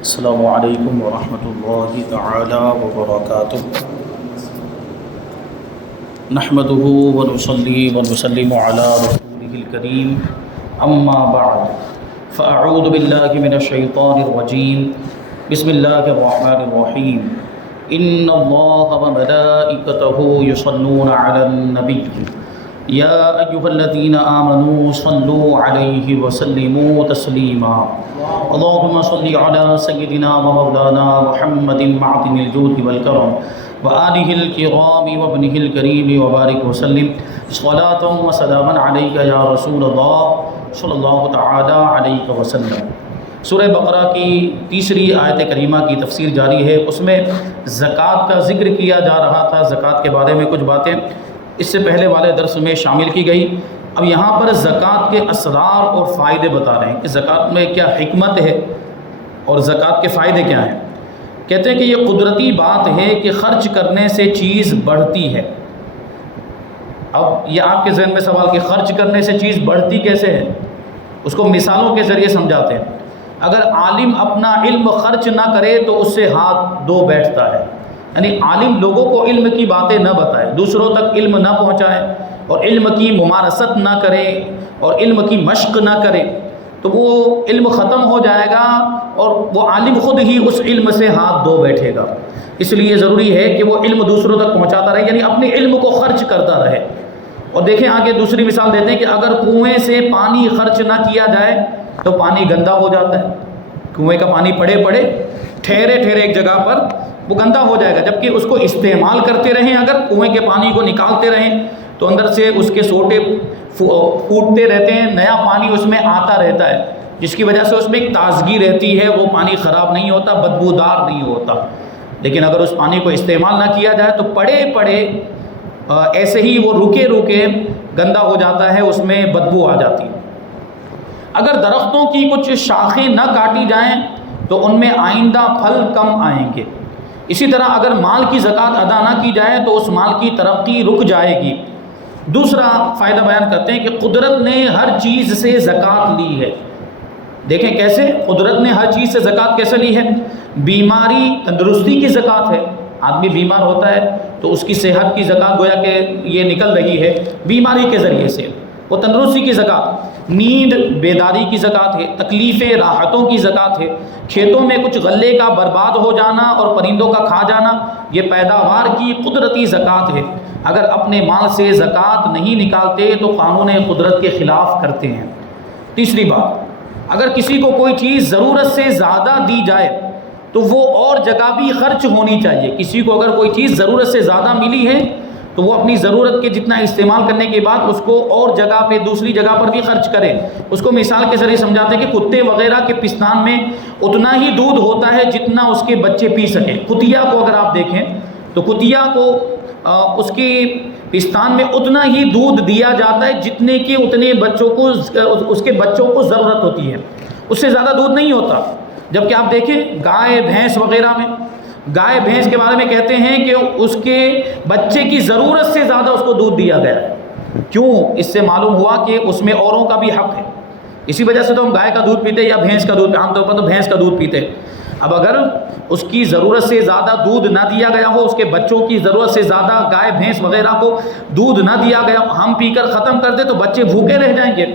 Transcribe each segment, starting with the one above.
السلام علیکم ورحمۃ اللہ تعالی وبرکاتہ۔ نحمده ونصلی ونسلم علی رسولہ الکریم، اما بعد فاعوذ باللہ من الشیطان الرجیم، بسم اللہ الرحمن الرحیم۔ ان اللہ وملائکتہ یصلون علی النبی یا ایھا الذین آمنوا صلوا علیہ وسلموا تسلیما۔ اللهم صل على سيدنا ومولانا محمد معدن الجود والكرم وآله الكرام وابنه الكريم وبارك وسلم صلاة وسلاما عليك يا رسول الله صلی اللہ تعالی علیہ وسلم۔ سورہ بقرہ کی تیسری آیت کریمہ کی تفسیر جاری ہے، اس میں زکوٰۃ کا ذکر کیا جا رہا تھا۔ زکوٰۃ کے بارے میں کچھ باتیں اس سے پہلے والے درس میں شامل کی گئی۔ اب یہاں پر زکوٰۃ کے اسرار اور فائدے بتا رہے ہیں کہ زکوٰۃ میں کیا حکمت ہے اور زکوٰۃ کے فائدے کیا ہیں۔ کہتے ہیں کہ یہ قدرتی بات ہے کہ خرچ کرنے سے چیز بڑھتی ہے۔ اب یہ آپ کے ذہن میں سوال کہ خرچ کرنے سے چیز بڑھتی کیسے ہے، اس کو مثالوں کے ذریعے سمجھاتے ہیں۔ اگر عالم اپنا علم خرچ نہ کرے تو اس سے ہاتھ دھو بیٹھتا ہے، یعنی عالم لوگوں کو علم کی باتیں نہ بتائے، دوسروں تک علم نہ پہنچائے اور علم کی ممارست نہ کرے اور علم کی مشق نہ کرے تو وہ علم ختم ہو جائے گا اور وہ عالم خود ہی اس علم سے ہاتھ دھو بیٹھے گا۔ اس لیے ضروری ہے کہ وہ علم دوسروں تک پہنچاتا رہے، یعنی اپنے علم کو خرچ کرتا رہے۔ اور دیکھیں آگے دوسری مثال دیتے ہیں کہ اگر کنویں سے پانی خرچ نہ کیا جائے تو پانی گندا ہو جاتا ہے۔ کنویں کا پانی پڑے پڑے ٹھہرے ٹھہرے ایک جگہ پر وہ گندا ہو جائے گا، جبکہ اس کو استعمال کرتے رہیں، اگر کنویں کے پانی کو نکالتے رہیں تو اندر سے اس کے سوٹے پھوٹتے رہتے ہیں، نیا پانی اس میں آتا رہتا ہے، جس کی وجہ سے اس میں ایک تازگی رہتی ہے، وہ پانی خراب نہیں ہوتا، بدبودار نہیں ہوتا۔ لیکن اگر اس پانی کو استعمال نہ کیا جائے تو پڑے پڑے ایسے ہی وہ رکے رکے گندا ہو جاتا ہے، اس میں بدبو آ جاتی ہے۔ اگر درختوں کی کچھ شاخیں نہ کاٹی جائیں تو ان میں آئندہ پھل کم آئیں گے۔ اسی طرح اگر مال کی زکوٰۃ ادا نہ کی جائے تو اس مال کی ترقی رک جائے گی۔ دوسرا فائدہ بیان کرتے ہیں کہ قدرت نے ہر چیز سے زکوٰۃ لی ہے۔ دیکھیں کیسے قدرت نے ہر چیز سے زکوٰۃ کیسے لی ہے۔ بیماری تندرستی کی زکوٰۃ ہے، آدمی بیمار ہوتا ہے تو اس کی صحت کی زکوٰۃ گویا کہ یہ نکل رہی ہے بیماری کے ذریعے سے، وہ تندرستی کی زکوٰۃ۔ نیند بیداری کی زکوٰۃ ہے، تکلیفیں راحتوں کی زکوٰۃ ہے۔ کھیتوں میں کچھ غلے کا برباد ہو جانا اور پرندوں کا کھا جانا یہ پیداوار کی قدرتی زکوٰۃ ہے۔ اگر اپنے مال سے زکوٰۃ نہیں نکالتے تو قانون قدرت کے خلاف کرتے ہیں۔ تیسری بات، اگر کسی کو کوئی چیز ضرورت سے زیادہ دی جائے تو وہ اور جگہ بھی خرچ ہونی چاہیے۔ کسی کو اگر کوئی چیز ضرورت سے زیادہ ملی ہے تو وہ اپنی ضرورت کے جتنا استعمال کرنے کے بعد اس کو اور جگہ پہ دوسری جگہ پر بھی خرچ کرے۔ اس کو مثال کے ذریعے سمجھاتے ہیں کہ کتے وغیرہ کے پستان میں اتنا ہی دودھ ہوتا ہے جتنا اس کے بچے پی سکیں۔ کتیا کو اگر آپ دیکھیں تو کتیا کو اس کے پستان میں اتنا ہی دودھ دیا جاتا ہے جتنے کہ اتنے بچوں کو اس کے بچوں کو ضرورت ہوتی ہے، اس سے زیادہ دودھ نہیں ہوتا۔ جبکہ آپ دیکھیں گائے بھینس وغیرہ میں، گائے بھینس کے بارے میں کہتے ہیں کہ اس کے بچے کی ضرورت سے زیادہ اس کو دودھ دیا گیا۔ کیوں؟ اس سے معلوم ہوا کہ اس میں اوروں کا بھی حق ہے۔ اسی وجہ سے تو ہم گائے کا دودھ پیتے یا بھینس کا دودھ، عام طور پر تو بھینس کا دودھ پیتے۔ اب اگر اس کی ضرورت سے زیادہ دودھ نہ دیا گیا ہو، اس کے بچوں کی ضرورت سے زیادہ گائے بھینس وغیرہ کو دودھ نہ دیا گیا، ہم پی کر ختم کر دیں تو بچے بھوکے رہ جائیں گے۔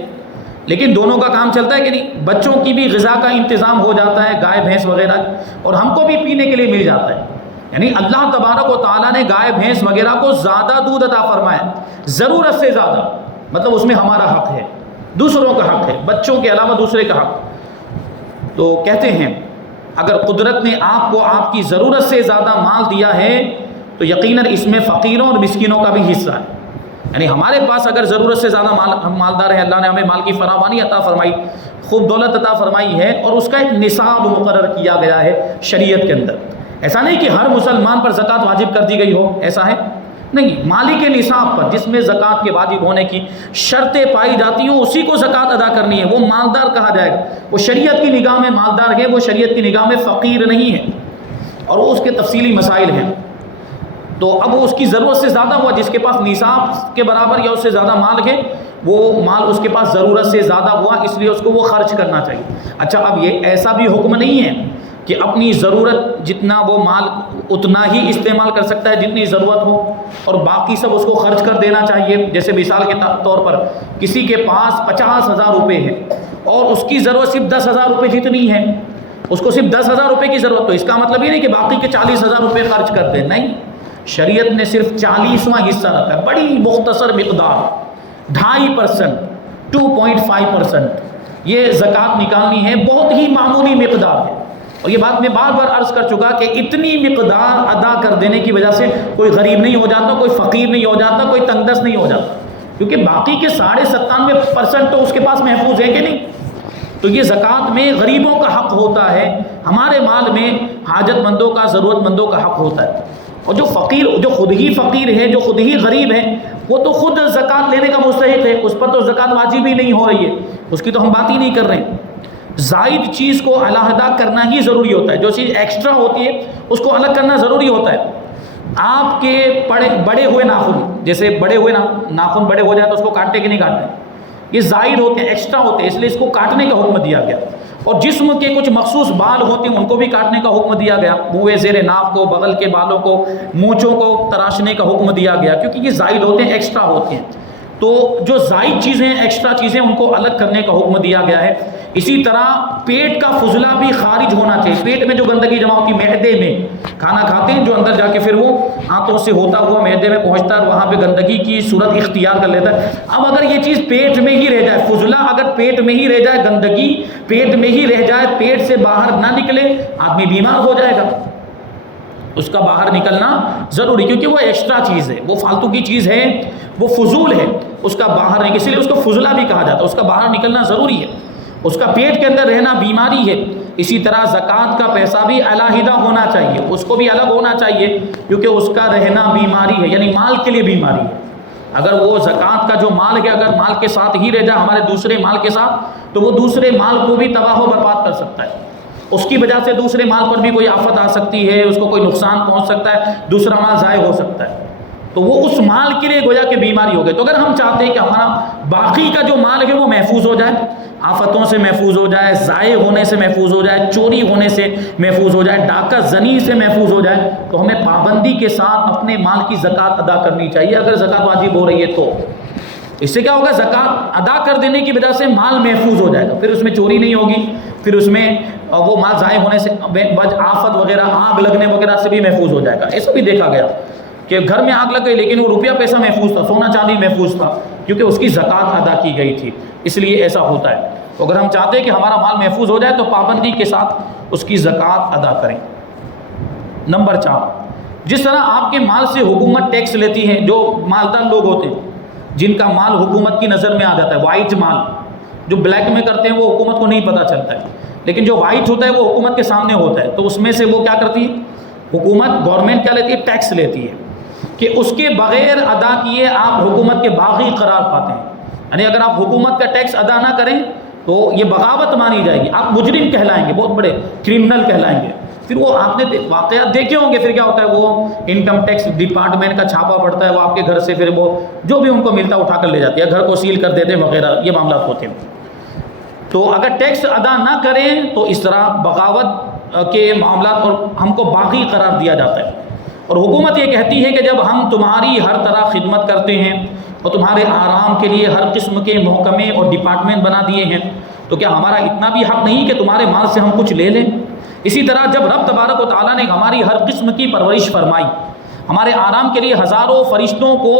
لیکن دونوں کا کام چلتا ہے کہ نہیں، بچوں کی بھی غذا کا انتظام ہو جاتا ہے گائے بھینس وغیرہ، اور ہم کو بھی پینے کے لیے مل جاتا ہے۔ یعنی اللہ تبارک و تعالیٰ نے گائے بھینس وغیرہ کو زیادہ دودھ عطا فرمایا، ضرورت سے زیادہ، مطلب اس میں ہمارا حق ہے، دوسروں کا حق ہے، بچوں کے علاوہ دوسرے کا حق۔ تو کہتے ہیں اگر قدرت نے آپ کو آپ کی ضرورت سے زیادہ مال دیا ہے تو یقیناً اس میں فقیروں اور مسکینوں کا بھی حصہ ہے۔ یعنی ہمارے پاس اگر ضرورت سے زیادہ ہم مالدار ہیں، اللہ نے ہمیں مال کی فراوانی عطا فرمائی، خوب دولت عطا فرمائی ہے، اور اس کا ایک نصاب مقرر کیا گیا ہے شریعت کے اندر۔ ایسا نہیں کہ ہر مسلمان پر زکوٰۃ واجب کر دی گئی ہو، ایسا ہے نہیں، مالی کے نصاب پر جس میں زکوٰۃ کے واجب ہونے کی شرطیں پائی جاتی ہوں اسی کو زکوٰۃ ادا کرنی ہے، وہ مالدار کہا جائے گا۔ وہ شریعت کی نگاہ میں مالدار ہے، وہ شریعت کی نگاہ میں فقیر نہیں ہے، اور وہ اس کے تفصیلی مسائل ہیں۔ تو اب وہ اس کی ضرورت سے زیادہ ہوا، جس کے پاس نصاب کے برابر یا اس سے زیادہ مال ہے، وہ مال اس کے پاس ضرورت سے زیادہ ہوا، اس لیے اس کو وہ خرچ کرنا چاہیے۔ اچھا اب یہ ایسا بھی حکم نہیں ہے کہ اپنی ضرورت جتنا وہ مال اتنا ہی استعمال کر سکتا ہے جتنی ضرورت ہو، اور باقی سب اس کو خرچ کر دینا چاہیے. جیسے مثال کے طور پر کسی کے پاس 50,000 روپے ہے اور اس کی ضرورت صرف 10,000 روپے جتنی ہے، اس کو صرف 10,000 روپے کی ضرورت، تو اس کا مطلب یہ نہیں کہ باقی کے 40,000 روپے خرچ کر دیں، نہیں. شریعت نے صرف 40واں حصہ رکھا ہے، بڑی مختصر مقدار، 2.5%، 2.5% یہ زکوٰۃ نکالنی ہے، بہت ہی معمولی مقدار ہے. اور یہ بات میں بار بار عرض کر چکا کہ اتنی مقدار ادا کر دینے کی وجہ سے کوئی غریب نہیں ہو جاتا، کوئی فقیر نہیں ہو جاتا، کوئی تنگ دست نہیں ہو جاتا، کیونکہ باقی کے 97% تو اس کے پاس محفوظ ہے کہ نہیں. تو یہ زکوٰۃ میں غریبوں کا حق ہوتا ہے، ہمارے مال میں حاجت مندوں کا، ضرورت مندوں کا حق ہوتا ہے. اور جو فقیر، جو خود ہی فقیر ہے، جو خود ہی غریب ہے، وہ تو خود زکوٰۃ لینے کا مستحق ہے، اس پر تو زکوٰۃ واجب ہی نہیں ہو رہی ہے، اس کی تو ہم بات ہی نہیں کر رہے ہیں. زائد چیز کو علیحدہ کرنا ہی ضروری ہوتا ہے، جو چیز ایکسٹرا ہوتی ہے اس کو الگ کرنا ضروری ہوتا ہے. آپ کے بڑے ہوئے ناخن، جیسے بڑے ہوئے ناخن بڑے ہو جائے تو اس کو کاٹتے کہ نہیں کاٹتے، یہ زائد ہوتے ہیں، ایکسٹرا ہوتے ہیں، اس لیے اس کو کاٹنے کا حکم دیا گیا. اور جسم کے کچھ مخصوص بال ہوتے ہیں ان کو بھی کاٹنے کا حکم دیا گیا، منہ زیر ناک کو، بغل کے بالوں کو، مونچھوں کو تراشنے کا حکم دیا گیا، کیونکہ یہ زائد ہوتے ہیں، ایکسٹرا ہوتے ہیں. تو جو زائد چیزیں، ایکسٹرا چیزیں، ان کو الگ کرنے کا حکم دیا گیا ہے. اسی طرح پیٹ کا فضلہ بھی خارج ہونا چاہیے. پیٹ میں جو گندگی جمع ہوتی ہے، معدے میں کھانا کھاتے ہیں جو اندر جا کے پھر وہ ہاتھوں سے ہوتا ہوا معدے میں پہنچتا ہے، وہاں پہ گندگی کی صورت اختیار کر لیتا ہے. اب اگر یہ چیز پیٹ میں ہی رہ جائے، فضلہ اگر پیٹ میں ہی رہ جائے، گندگی پیٹ میں ہی رہ جائے، پیٹ سے باہر نہ نکلے، آدمی بیمار ہو جائے گا. اس کا باہر نکلنا ضروری، کیونکہ وہ ایکسٹرا چیز ہے، وہ فالتو کی چیز ہے، وہ فضول ہے، اس کا باہر نہیں، اسی لیے اس کو فضلہ بھی کہا جاتا ہے. اس کا باہر نکلنا ضروری ہے، اس کا پیٹ کے اندر رہنا بیماری ہے. اسی طرح زکوٰۃ کا پیسہ بھی علیحدہ ہونا چاہیے، اس کو بھی الگ ہونا چاہیے، کیونکہ اس کا رہنا بیماری ہے، یعنی مال کے لیے بیماری ہے. اگر وہ زکوٰۃ کا جو مال ہے اگر مال کے ساتھ ہی رہ جائے، ہمارے دوسرے مال کے ساتھ، تو وہ دوسرے مال کو بھی تباہ و برباد کر سکتا ہے. اس کی وجہ سے دوسرے مال پر بھی کوئی آفت آ سکتی ہے، اس کو کوئی نقصان پہنچ سکتا ہے، دوسرا مال ضائع ہو سکتا ہے. تو وہ اس مال کے لیے گویا کہ بیماری ہو گئی. تو اگر ہم چاہتے ہیں کہ ہمارا باقی کا جو مال ہے وہ محفوظ ہو جائے، آفتوں سے محفوظ ہو جائے، ضائع ہونے سے محفوظ ہو جائے، چوری ہونے سے محفوظ ہو جائے، ڈاکہ زنی سے محفوظ ہو جائے، تو ہمیں پابندی کے ساتھ اپنے مال کی زکوٰۃ ادا کرنی چاہیے. اگر زکوٰۃ واجب ہو رہی ہے تو اس سے کیا ہوگا، زکوٰۃ ادا کر دینے کی وجہ سے مال محفوظ ہو جائے گا، پھر اس میں چوری نہیں ہوگی، پھر اس میں وہ مال ضائع ہونے سے، آفت وغیرہ، آگ لگنے وغیرہ سے بھی محفوظ ہو جائے گا. ایسا بھی دیکھا گیا کہ گھر میں آگ لگ گئی لیکن وہ روپیہ پیسہ محفوظ تھا، سونا چاندی محفوظ تھا، کیونکہ اس کی زکوٰۃ ادا کی گئی تھی. اس لیے ایسا ہوتا ہے. تو اگر ہم چاہتے ہیں کہ ہمارا مال محفوظ ہو جائے تو پابندی کے ساتھ اس کی زکوٰۃ ادا کریں. نمبر 4، جس طرح آپ کے مال سے حکومت ٹیکس لیتی ہے، جو مالدار لوگ ہوتے ہیں جن کا مال حکومت کی نظر میں آ جاتا ہے، وائٹ مال جو بلیک میں کرتے ہیں وہ حکومت کو نہیں پتہ چلتا ہے، لیکن جو وائٹ ہوتا ہے وہ حکومت کے سامنے ہوتا ہے، تو اس میں سے وہ کیا کرتی ہے، حکومت، گورنمنٹ کیا لیتی ہے، ٹیکس لیتی ہے، کہ اس کے بغیر ادا کیے آپ حکومت کے باغی قرار پاتے ہیں. یعنی اگر آپ حکومت کا ٹیکس ادا نہ کریں تو یہ بغاوت مانی جائے گی، آپ مجرم کہلائیں گے، بہت بڑے کرمنل کہلائیں گے. پھر وہ آپ نے واقعات دیکھے ہوں گے، پھر کیا ہوتا ہے، وہ انکم ٹیکس ڈپارٹمنٹ کا چھاپا پڑتا ہے، وہ آپ کے گھر سے پھر وہ جو بھی ان کو ملتا ہے اٹھا کر لے جاتی ہے، گھر کو سیل کر دیتے ہیں وغیرہ، یہ معاملات ہوتے ہیں. تو اگر ٹیکس ادا نہ کریں تو اس طرح بغاوت کے معاملات اور ہم کو باغی قرار دیا جاتا ہے. اور حکومت یہ کہتی ہے کہ جب ہم تمہاری ہر طرح خدمت کرتے ہیں اور تمہارے آرام کے لیے ہر قسم کے محکمے اور ڈپارٹمنٹ بنا دیے ہیں، تو کیا ہمارا اتنا بھی حق نہیں کہ تمہارے مال سے ہم کچھ لے لیں؟ اسی طرح جب رب تبارک و تعالیٰ نے ہماری ہر قسم کی پرورش فرمائی، ہمارے آرام کے لیے ہزاروں فرشتوں کو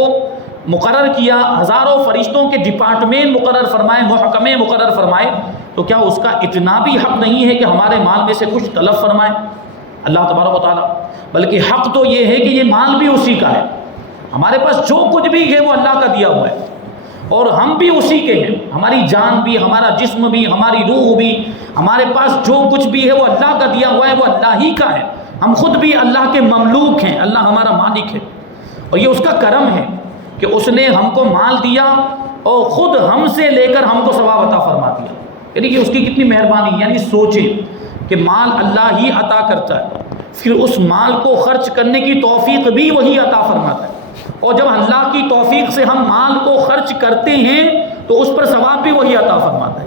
مقرر کیا، ہزاروں فرشتوں کے ڈپارٹمنٹ مقرر فرمائے، محکمے مقرر فرمائے، تو کیا اس کا اتنا بھی حق نہیں ہے کہ ہمارے مال میں سے کچھ طلب فرمائے اللہ تبارک و تعالیٰ؟ بلکہ حق تو یہ ہے کہ یہ مال بھی اسی کا ہے، ہمارے پاس جو کچھ بھی ہے وہ اللہ کا دیا ہوا ہے، اور ہم بھی اسی کے ہیں، ہماری جان بھی، ہمارا جسم بھی، ہماری روح بھی، ہمارے پاس جو کچھ بھی ہے وہ اللہ کا دیا ہوا ہے، وہ اللہ ہی کا ہے. ہم خود بھی اللہ کے مملوک ہیں، اللہ ہمارا مالک ہے، اور یہ اس کا کرم ہے کہ اس نے ہم کو مال دیا اور خود ہم سے لے کر ہم کو ثواب عطا فرما دیا. یعنی کہ اس کی کتنی مہربانی. یعنی سوچیں کہ مال اللہ ہی عطا کرتا ہے، پھر اس مال کو خرچ کرنے کی توفیق بھی وہی عطا فرماتا ہے، اور جب اللہ کی توفیق سے ہم مال کو خرچ کرتے ہیں تو اس پر ثواب بھی وہی عطا فرماتا ہے.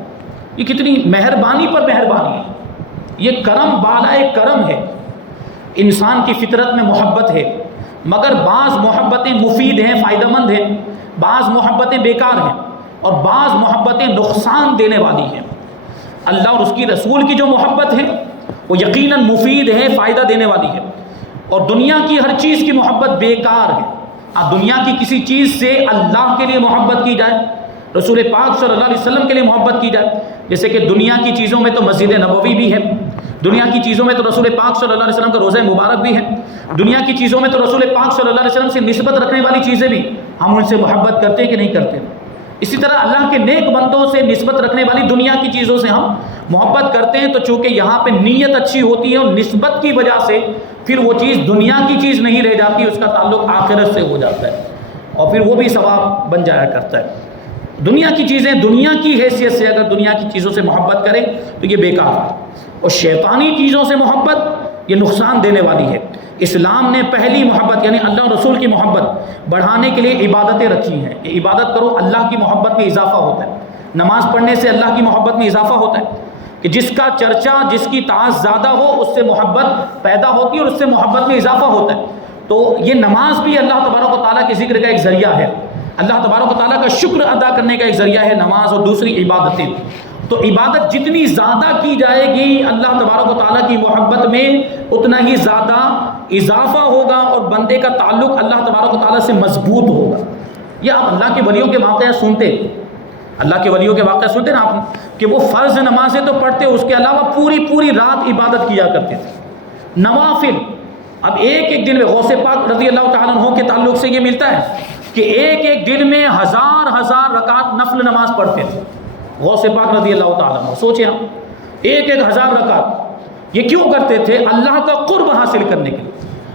یہ کتنی مہربانی پر مہربانی ہے. یہ کرم بالائے کرم ہے. انسان کی فطرت میں محبت ہے، مگر بعض محبتیں مفید ہیں، فائدہ مند ہیں، بعض محبتیں بیکار ہیں، اور بعض محبتیں نقصان دینے والی ہیں. اللہ اور اس کی رسول کی جو محبت ہے وہ یقیناً مفید ہے، فائدہ دینے والی ہے. اور دنیا کی ہر چیز کی محبت بیکار ہے. اب دنیا کی کسی چیز سے اللہ کے لیے محبت کی جائے، رسول پاک صلی اللہ علیہ وسلم کے لیے محبت کی جائے. جیسے کہ دنیا کی چیزوں میں تو مسجد نبوی بھی ہے، دنیا کی چیزوں میں تو رسول پاک صلی اللہ علیہ وسلم کا روضہ مبارک بھی ہے، دنیا کی چیزوں میں تو رسول پاک صلی اللہ علیہ وسلم سے نسبت رکھنے والی چیزیں بھی، ہم ان سے محبت کرتے ہیں کہ نہیں کرتے. اسی طرح اللہ کے نیک بندوں سے نسبت رکھنے والی دنیا کی چیزوں سے ہم محبت کرتے ہیں. تو چونکہ یہاں پہ نیت اچھی ہوتی ہے اور نسبت کی وجہ سے پھر وہ چیز دنیا کی چیز نہیں رہ جاتی، اس کا تعلق آخرت سے ہو جاتا ہے اور پھر وہ بھی ثواب بن جایا کرتا ہے. دنیا کی چیزیں دنیا کی حیثیت سے اگر دنیا کی چیزوں سے محبت کریں تو یہ بیکار ہے. اور شیطانی چیزوں سے محبت یہ نقصان دینے والی ہے. اسلام نے پہلی محبت یعنی اللہ اور رسول کی محبت بڑھانے کے لیے عبادتیں رکھی ہیں کہ عبادت کرو، اللہ کی محبت میں اضافہ ہوتا ہے. نماز پڑھنے سے اللہ کی محبت میں اضافہ ہوتا ہے کہ جس کا چرچا، جس کی طاعت زیادہ ہو، اس سے محبت پیدا ہوتی ہے اور اس سے محبت میں اضافہ ہوتا ہے. تو یہ نماز بھی اللہ تبارک و تعالیٰ کے ذکر کا ایک ذریعہ ہے، اللہ تبارک و تعالیٰ کا شکر ادا کرنے کا ایک ذریعہ ہے نماز اور دوسری عبادتیں. تو عبادت جتنی زیادہ کی جائے گی اللہ تبارک و تعالیٰ کی محبت میں اتنا ہی زیادہ اضافہ ہوگا اور بندے کا تعلق اللہ تبارک و تعالیٰ سے مضبوط ہوگا. یہ آپ اللہ کے ولیوں کے واقعہ سنتے، اللہ کے ولیوں کے واقعہ سنتے نا آپ کہ وہ فرض نمازیں تو پڑھتے، اس کے علاوہ پوری رات عبادت کیا کرتے تھے. نوافل، اب ایک دن میں غوث پاک رضی اللہ تعالیٰ عنہ کے تعلق سے یہ ملتا ہے کہ ایک دن میں ہزار رکعت نفل نماز پڑھتے تھے غوث پاک رضی اللہ تعالیٰ عنہ. سوچیں آپ، ایک ہزار رکعت یہ کیوں کرتے تھے؟ اللہ کا قرب حاصل کرنے کے لیے.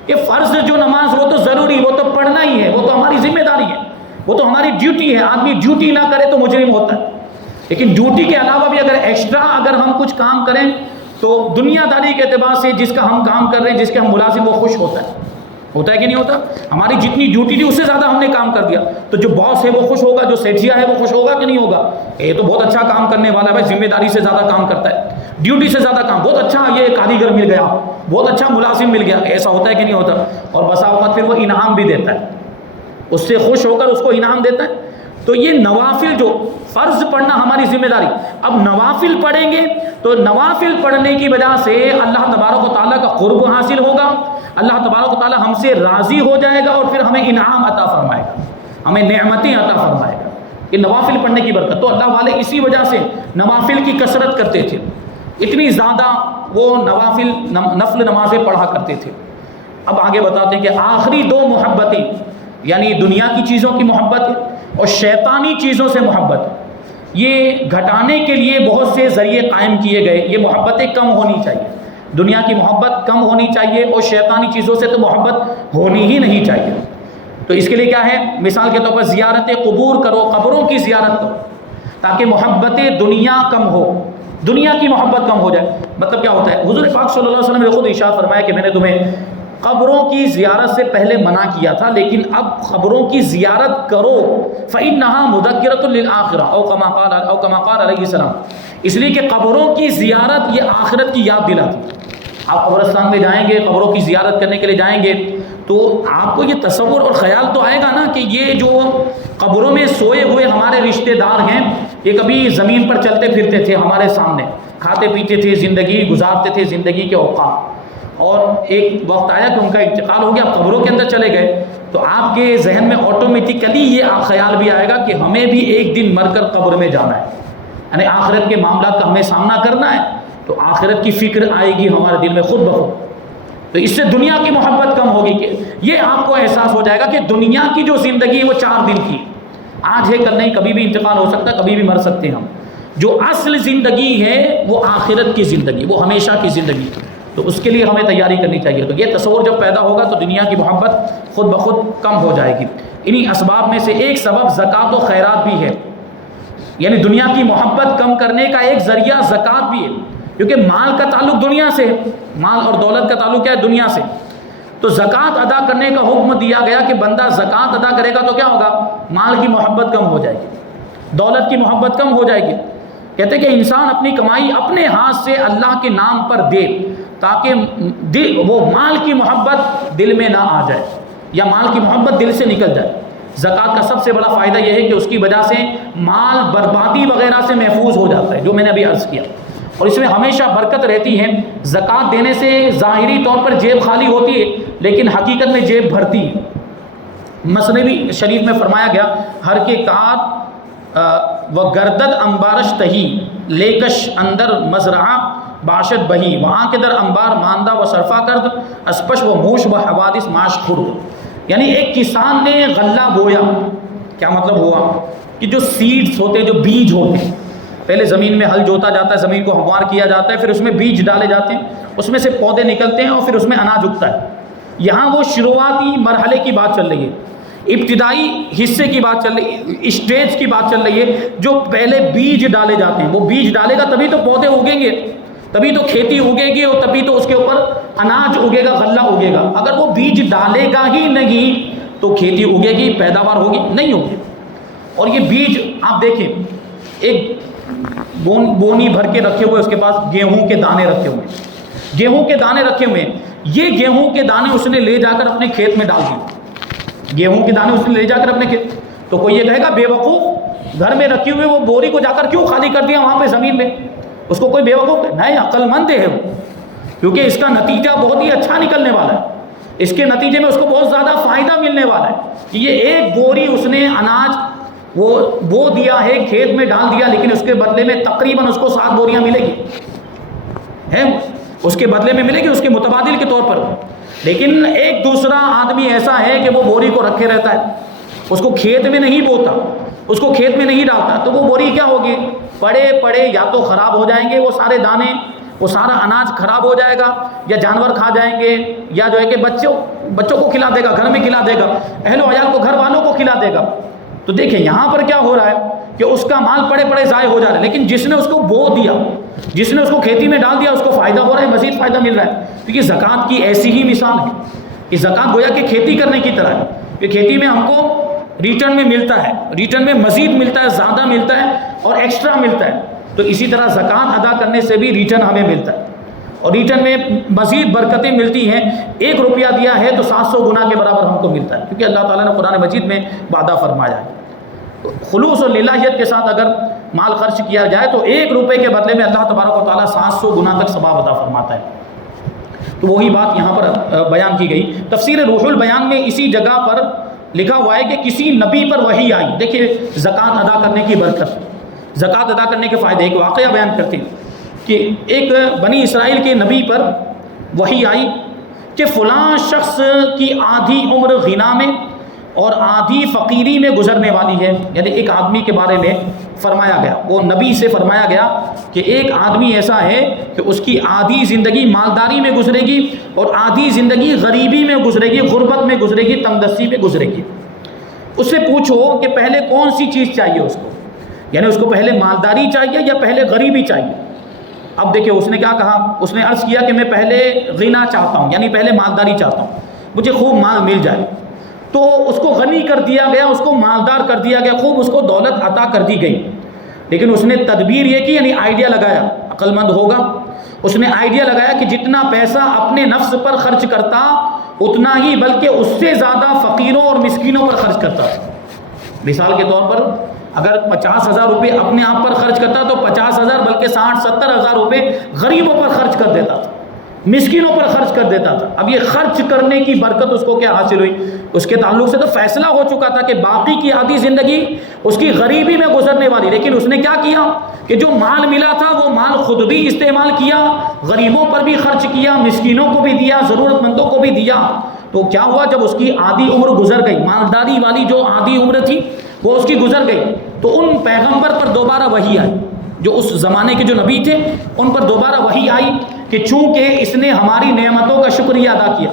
یہ فرض جو نماز وہ تو ضروری، وہ تو پڑھنا ہی ہے، وہ تو ہماری ذمہ داری ہے، وہ تو ہماری ڈیوٹی ہے. آدمی ڈیوٹی نہ کرے تو مجرم ہوتا ہے. لیکن ڈیوٹی کے علاوہ بھی اگر ایکسٹرا اگر ہم کچھ کام کریں تو دنیا داری کے اعتبار سے جس کا ہم کام کر رہے ہیں، جس کے ہم ملازم، وہ خوش ہوتا ہے کہ نہیں ہوتا؟ ہماری جتنی ڈیوٹی تھی اس سے زیادہ ہم نے کام کر دیا تو جو باس ہے وہ خوش ہوگا، جو سیٹھیا ہے وہ خوش ہوگا کہ نہیں ہوگا؟ یہ تو بہت اچھا کام کرنے والا ہے بھائی، ذمہ داری سے زیادہ کام کرتا ہے، ڈیوٹی سے زیادہ کام، بہت اچھا یہ کاریگر مل گیا، بہت اچھا ملازم مل گیا. ایسا ہوتا ہے کہ نہیں ہوتا؟ اور بسا اوقات پھر وہ انعام بھی دیتا ہے، اس سے خوش ہو کر اس کو انعام دیتا ہے. تو یہ نوافل جو فرض پڑھنا ہماری ذمہ داری. اب نوافل پڑھیں گے تو نوافل پڑھنے کی وجہ سے اللہ تبارک و تعالیٰ کا قرب حاصل ہوگا، اللہ تبارک و تعالیٰ ہم سے راضی ہو جائے گا اور پھر ہمیں انعام عطا فرمائے گا، ہمیں نعمتیں عطا فرمائے گا. یہ نوافل پڑھنے کی برکت. تو اللہ والے اسی وجہ سے نوافل کی کثرت کرتے تھے، اتنی زیادہ وہ نفل نمازیں پڑھا کرتے تھے. اب آگے بتاتے ہیں کہ آخری دو محبتیں یعنی دنیا کی چیزوں کی محبت اور شیطانی چیزوں سے محبت، یہ گھٹانے کے لیے بہت سے ذریعے قائم کیے گئے. یہ محبتیں کم ہونی چاہیے، دنیا کی محبت کم ہونی چاہیے اور شیطانی چیزوں سے تو محبت ہونی ہی نہیں چاہیے. تو اس کے لیے کیا ہے؟ مثال کے طور پر زیارت قبور کرو، قبروں کی زیارت کرو تاکہ محبت دنیا کم ہو، دنیا کی محبت کم ہو جائے. مطلب کیا ہوتا ہے؟ حضور پاک صلی اللہ علیہ وسلم نے خود ارشاد فرمایا کہ میں نے تمہیں قبروں کی زیارت سے پہلے منع کیا تھا، لیکن اب قبروں کی زیارت کرو فإنها مذکرۃ للآخرہ او کما قال علیہ السلام. اس لیے کہ قبروں کی زیارت یہ آخرت کی یاد دلاتی. آپ قبرستان میں جائیں گے، قبروں کی زیارت کرنے کے لیے جائیں گے تو آپ کو یہ تصور اور خیال تو آئے گا نا کہ یہ جو قبروں میں سوئے ہوئے ہمارے رشتہ دار ہیں یہ کبھی زمین پر چلتے پھرتے تھے ہمارے سامنے، کھاتے پیتے تھے، زندگی گزارتے تھے، زندگی کے اوقات، اور ایک وقت آیا کہ ان کا انتقال ہو گیا، قبروں کے اندر چلے گئے. تو آپ کے ذہن میں آٹومیٹیکلی یہ خیال بھی آئے گا کہ ہمیں بھی ایک دن مر کر قبر میں جانا ہے، یعنی آخرت کے معاملات کا ہمیں سامنا کرنا ہے. تو آخرت کی فکر آئے گی ہمارے دل میں خود بخود. تو اس سے دنیا کی محبت کم ہوگی کہ یہ آپ کو احساس ہو جائے گا کہ دنیا کی جو زندگی ہے وہ 4 دن کی، آج ہے کل نہیں، کبھی بھی انتقال ہو سکتا ہے، کبھی بھی مر سکتے ہیں ہم. جو اصل زندگی ہے وہ آخرت کی زندگی، وہ ہمیشہ کی زندگی. تو اس کے لیے ہمیں تیاری کرنی چاہیے. تو یہ تصور جب پیدا ہوگا تو دنیا کی محبت خود بخود کم ہو جائے گی. انہی اسباب میں سے ایک سبب زکوٰۃ و خیرات بھی ہے، یعنی دنیا کی محبت کم کرنے کا ایک ذریعہ زکوٰۃ بھی ہے، کیونکہ مال کا تعلق دنیا سے ہے، مال اور دولت کا تعلق کیا ہے؟ دنیا سے. تو زکوٰۃ ادا کرنے کا حکم دیا گیا کہ بندہ زکوٰۃ ادا کرے گا تو کیا ہوگا؟ مال کی محبت کم ہو جائے گی، دولت کی محبت کم ہو جائے گی. کہتے کہ انسان اپنی کمائی اپنے ہاتھ سے اللہ کے نام پر دے تاکہ وہ مال کی محبت دل میں نہ آ جائے یا مال کی محبت دل سے نکل جائے۔ زکوٰۃ کا سب سے بڑا فائدہ یہ ہے کہ اس کی وجہ سے مال بربادی وغیرہ سے محفوظ ہو جاتا ہے، جو میں نے ابھی عرض کیا، اور اس میں ہمیشہ برکت رہتی ہے۔ زکوٰۃ دینے سے ظاہری طور پر جیب خالی ہوتی ہے لیکن حقیقت میں جیب بھرتی ہے۔ مثنوی شریف میں فرمایا گیا ہر کے کار و گردد انبارش تہی لیکش اندر مزرعہ باشد بہی وہاں کے در انبار ماندہ و صرفہ کرد اسپش و موش و حوادث معاش خرد۔ یعنی ایک کسان نے غلہ بویا، کیا مطلب ہوا کہ جو سیڈز ہوتے ہیں، جو بیج ہوتے ہیں، پہلے زمین میں ہل جوتا جاتا ہے، زمین کو ہموار کیا جاتا ہے، پھر اس میں بیج ڈالے جاتے ہیں، اس میں سے پودے نکلتے ہیں اور پھر اس میں اناج اگتا ہے۔ یہاں وہ شروعاتی مرحلے کی بات چل رہی ہے، ابتدائی حصے کی بات چل رہی ہے، اسٹیج کی بات چل رہی ہے، جو پہلے بیج ڈالے جاتے ہیں۔ وہ بیج ڈالے گا تبھی تو پودے اگیں گے، تبھی تو کھیتی اگے گی اور تبھی تو اس کے اوپر اناج اگے گا، غلہ اگے گا۔ اگر وہ بیج ڈالے گا ہی نہیں تو کھیتی اگے گی، پیداوار ہوگی نہیں ہوگی۔ اور یہ بیج آپ دیکھیں، ایک بونی بھر کے رکھے ہوئے، اس کے پاس گیہوں کے دانے رکھے ہوئے، گیہوں کے دانے رکھے ہوئے، یہ گیہوں کے دانے اس نے لے جا کر اپنے کھیت میں ڈال دیے، گیہوں کے دانے اس نے لے جا کر اپنے کھیت، تو کوئی یہ کہے گا بے وقوف، گھر میں رکھی ہوئے وہ بوری کو جا کر کیوں خالی کر دیا وہاں پہ زمین میں؟ اس کو کوئی بے وقوف نہیں، عقل مند ہے وہ، کیونکہ اس کا نتیجہ بہت ہی اچھا نکلنے والا ہے، اس کے نتیجے میں اس کو بہت زیادہ فائدہ ملنے والا ہے کہ یہ ایک بوری اس نے اناج وہ بو دیا ہے، کھیت میں ڈال دیا، لیکن اس کے بدلے میں تقریباً اس کو 7 بوریاں ملے گی، ہے اس کے بدلے میں ملے گی، اس کے متبادل کے طور پر۔ لیکن ایک دوسرا آدمی ایسا ہے کہ وہ بوری کو رکھے رہتا ہے، اس کو کھیت میں نہیں بوتا، اس کو کھیت میں نہیں ڈالتا، تو وہ بوری کیا ہوگی؟ پڑے پڑے یا تو خراب ہو جائیں گے وہ سارے دانے، وہ سارا اناج خراب ہو جائے گا، یا جانور کھا جائیں گے، یا جو ہے کہ بچوں کو کھلا دے گا، گھر میں کھلا دے گا، اہل و عیال کو، گھر والوں کو کھلا دے گا۔ تو دیکھیں یہاں پر کیا ہو رہا ہے کہ اس کا مال پڑے پڑے ضائع ہو جا رہا ہے، لیکن جس نے اس کو بو دیا، جس نے اس کو کھیتی میں ڈال دیا، اس کو فائدہ ہو رہا ہے، مزید فائدہ مل رہا ہے۔ تو یہ زکوٰۃ کی ایسی ہی مثال ہے کہ زکوٰۃ گویا کہ کھیتی کرنے کی طرح ہے کہ کھیتی میں ہم کو ریٹرن میں ملتا ہے، ریٹرن میں مزید ملتا ہے، زیادہ ملتا ہے اور ایکسٹرا ملتا ہے، تو اسی طرح زکوٰۃ ادا کرنے سے بھی ریٹرن ہمیں ملتا ہے، اور ریٹرن میں مزید برکتیں ملتی ہیں۔ 1 روپیہ دیا ہے تو 700 گنا کے برابر ہم کو ملتا ہے، کیونکہ اللہ تعالیٰ نے قرآن مجید میں وعدہ فرمایا ہے۔ خلوص اور للہیت کے ساتھ اگر مال خرچ کیا جائے تو 1 روپے کے بدلے میں اللہ تبارک و تعالیٰ 700 گنا تک ثواب عطا فرماتا ہے۔ تو وہی بات یہاں پر بیان کی گئی۔ تفسیر روح البیان میں اسی جگہ پر لکھا ہوا ہے کہ کسی نبی پر وحی آئی۔ دیکھیے زکوٰۃ ادا کرنے کی برکت، زکوٰۃ ادا کرنے کے فائدے۔ ایک واقعہ بیان کرتے ہیں کہ ایک بنی اسرائیل کے نبی پر وحی آئی کہ فلاں شخص کی آدھی عمر غنا میں اور آدھی فقیری میں گزرنے والی ہے، یعنی ایک آدمی کے بارے میں فرمایا گیا، وہ نبی سے فرمایا گیا کہ ایک آدمی ایسا ہے کہ اس کی آدھی زندگی مالداری میں گزرے گی اور آدھی زندگی غریبی میں گزرے گی، غربت میں گزرے گی، تنگدستی میں گزرے گی۔ اس سے پوچھو کہ پہلے کون سی چیز چاہیے اس کو، یعنی اس کو پہلے مالداری چاہیے یا پہلے غریبی چاہیے؟ اب دیکھیں اس نے کیا کہا، اس نے عرض کیا کہ میں پہلے غنا چاہتا ہوں، یعنی پہلے مالداری چاہتا ہوں، مجھے خوب مال مل جائے۔ تو اس کو غنی کر دیا گیا، اس کو مالدار کر دیا گیا، خوب اس کو دولت عطا کر دی گئی، لیکن اس نے تدبیر یہ کی، یعنی آئیڈیا لگایا، عقل مند ہوگا، اس نے آئیڈیا لگایا کہ جتنا پیسہ اپنے نفس پر خرچ کرتا اتنا ہی بلکہ اس سے زیادہ فقیروں اور مسکینوں پر خرچ کرتا۔ مثال کے طور پر اگر 50,000 روپے اپنے آپ پر خرچ کرتا تو 50,000 بلکہ 60-70,000 روپے غریبوں پر خرچ کر دیتا تھا، مسکینوں پر خرچ کر دیتا تھا۔ اب یہ خرچ کرنے کی برکت اس کو کیا حاصل ہوئی؟ اس کے تعلق سے تو فیصلہ ہو چکا تھا کہ باقی کی آدھی زندگی اس کی غریبی میں گزرنے والی، لیکن اس نے کیا کیا کہ جو مال ملا تھا وہ مال خود بھی استعمال کیا، غریبوں پر بھی خرچ کیا، مسکینوں کو بھی دیا، ضرورت مندوں کو بھی دیا۔ تو کیا ہوا، جب اس کی آدھی عمر گزر گئی، مالداری والی جو آدھی عمر تھی وہ اس کی گزر گئی، تو ان پیغمبر پر دوبارہ وحی آئی، جو اس زمانے کے جو نبی تھے ان پر دوبارہ وحی آئی کہ چونکہ اس نے ہماری نعمتوں کا شکریہ ادا کیا،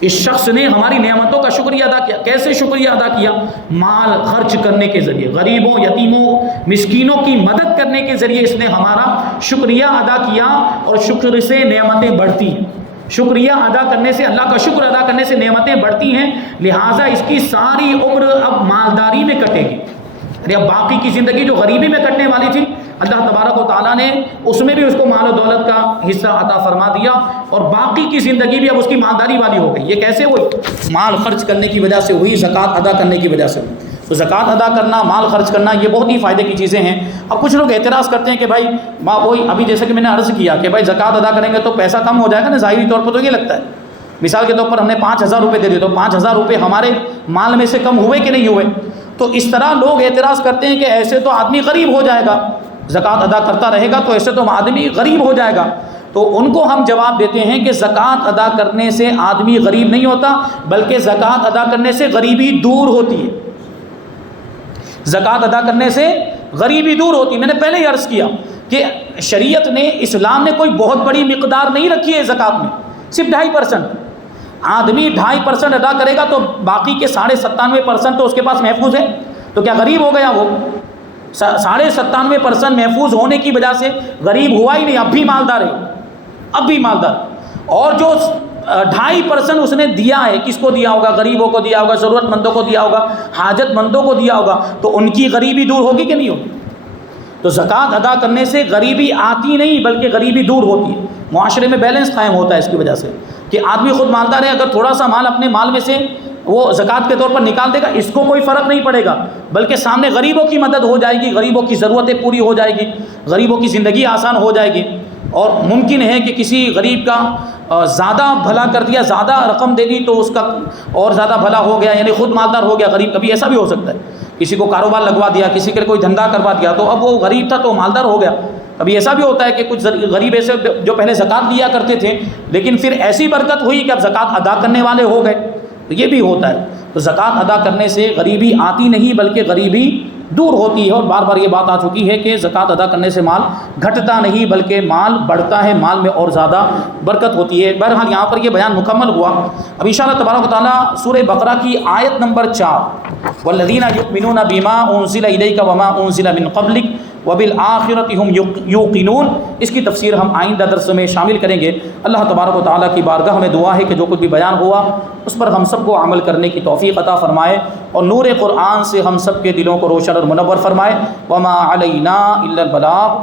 اس شخص نے ہماری نعمتوں کا شکریہ ادا کیا۔ کیسے شکریہ ادا کیا؟ مال خرچ کرنے کے ذریعے، غریبوں، یتیموں، مسکینوں کی مدد کرنے کے ذریعے اس نے ہمارا شکریہ ادا کیا، اور شکر سے نعمتیں بڑھتی ہیں، شکریہ ادا کرنے سے، اللہ کا شکر ادا کرنے سے نعمتیں بڑھتی ہیں، لہٰذا اس کی ساری عمر اب مالداری میں کٹے گی، اب باقی کی زندگی جو غریبی میں کٹنے والی تھی اللہ تبارک و تعالیٰ نے اس میں بھی اس کو مال و دولت کا حصہ عطا فرما دیا، اور باقی کی زندگی بھی اب اس کی مالداری والی ہو گئی۔ یہ کیسے ہوئی؟ مال خرچ کرنے کی وجہ سے ہوئی، زکوٰۃ ادا کرنے کی وجہ سے ہوئی۔ تو زکوٰۃ ادا کرنا، مال خرچ کرنا، یہ بہت ہی فائدے کی چیزیں ہیں۔ اب کچھ لوگ اعتراض کرتے ہیں کہ بھائی وہی ابھی جیسے کہ میں نے عرض کیا کہ بھائی زکوٰۃ ادا کریں گے تو پیسہ کم ہو جائے گا نا، ظاہری طور پر تو یہ لگتا ہے۔ مثال کے طور پر ہم نے 5,000 روپے دے دیے تو 5,000 روپے ہمارے مال میں سے کم ہوئے کہ نہیں ہوئے؟ تو اس طرح لوگ اعتراض کرتے ہیں کہ ایسے تو آدمی غریب ہو جائے گا، زکوٰۃ ادا کرتا رہے گا تو ایسے تو آدمی غریب ہو جائے گا۔ تو ان کو ہم جواب دیتے ہیں کہ زکوٰۃ ادا کرنے سے آدمی غریب نہیں ہوتا، بلکہ زکوٰۃ ادا کرنے سے غریبی دور ہوتی ہے۔ زکوٰۃ ادا کرنے سے غریبی دور ہوتی ہے۔ میں نے پہلے ہی عرض کیا کہ شریعت نے، اسلام نے کوئی بہت بڑی مقدار نہیں رکھی ہے زکوٰۃ میں، صرف 2.5%۔ آدمی 2.5% ادا کرے گا تو باقی کے 97.5% تو اس کے پاس محفوظ ہے، تو کیا غریب ہو گیا وہ؟ 97.5% محفوظ ہونے کی وجہ سے غریب ہوا ہی نہیں، اب بھی مالدار ہے، اب بھی مالدار۔ اور جو 2.5% اس نے دیا ہے، کس کو دیا ہوگا؟ غریبوں کو دیا ہوگا، ضرورت مندوں کو دیا ہوگا، حاجت مندوں کو دیا ہوگا، تو ان کی غریبی دور ہوگی کہ نہیں ہوگی؟ تو زکوٰۃ ادا کرنے سے غریبی آتی نہیں بلکہ غریبی دور ہوتی ہے، معاشرے میں بیلنس قائم ہوتا ہے اس کی وجہ سے کہ آدمی خود مالدار ہے، اگر تھوڑا سا مال اپنے مال میں سے وہ زکوٰۃ کے طور پر نکال دے گا، اس کو کوئی فرق نہیں پڑے گا، بلکہ سامنے غریبوں کی مدد ہو جائے گی، غریبوں کی ضرورتیں پوری ہو جائے گی، غریبوں کی زندگی آسان ہو جائے گی۔ اور ممکن ہے کہ کسی غریب کا زیادہ بھلا کر دیا، زیادہ رقم دے دی تو اس کا اور زیادہ بھلا ہو گیا، یعنی خود مالدار ہو گیا غریب۔ کبھی ایسا بھی ہو سکتا ہے، کسی کو کاروبار لگوا دیا، کسی کے کوئی دھندا کروا دیا تو اب وہ غریب تھا تو مالدار ہو گیا۔ کبھی ایسا بھی ہوتا ہے کہ کچھ غریب ایسے جو پہلے زکوٰۃ دیا کرتے تھے لیکن پھر ایسی برکت ہوئی کہ اب زکوٰۃ ادا کرنے والے ہو گئے، تو یہ بھی ہوتا ہے۔ تو زکوٰۃ ادا کرنے سے غریبی آتی نہیں بلکہ غریبی دور ہوتی ہے، اور بار بار یہ بات آ چکی ہے کہ زکوٰۃ ادا کرنے سے مال گھٹتا نہیں بلکہ مال بڑھتا ہے، مال میں اور زیادہ برکت ہوتی ہے۔ بہرحال یہاں پر یہ بیان مکمل ہوا۔ اب انشاءاللہ تبارک و تعالیٰ سورہ بقرہ کی آیت نمبر 4 والذین یؤمنون بما انزل الیک وما انزل من قبلک وبالآخرۃ هم یوقنون، اس کی تفسیر ہم آئندہ درس میں شامل کریں گے۔ اللہ تبارک و تعالیٰ کی بارگاہ میں دعا ہے کہ جو کچھ بھی بیان ہوا اس پر ہم سب کو عمل کرنے کی توفیق عطا فرمائے، اور نور قرآن سے ہم سب کے دلوں کو روشن اور منور فرمائے۔ وما علینا الا البلاغ۔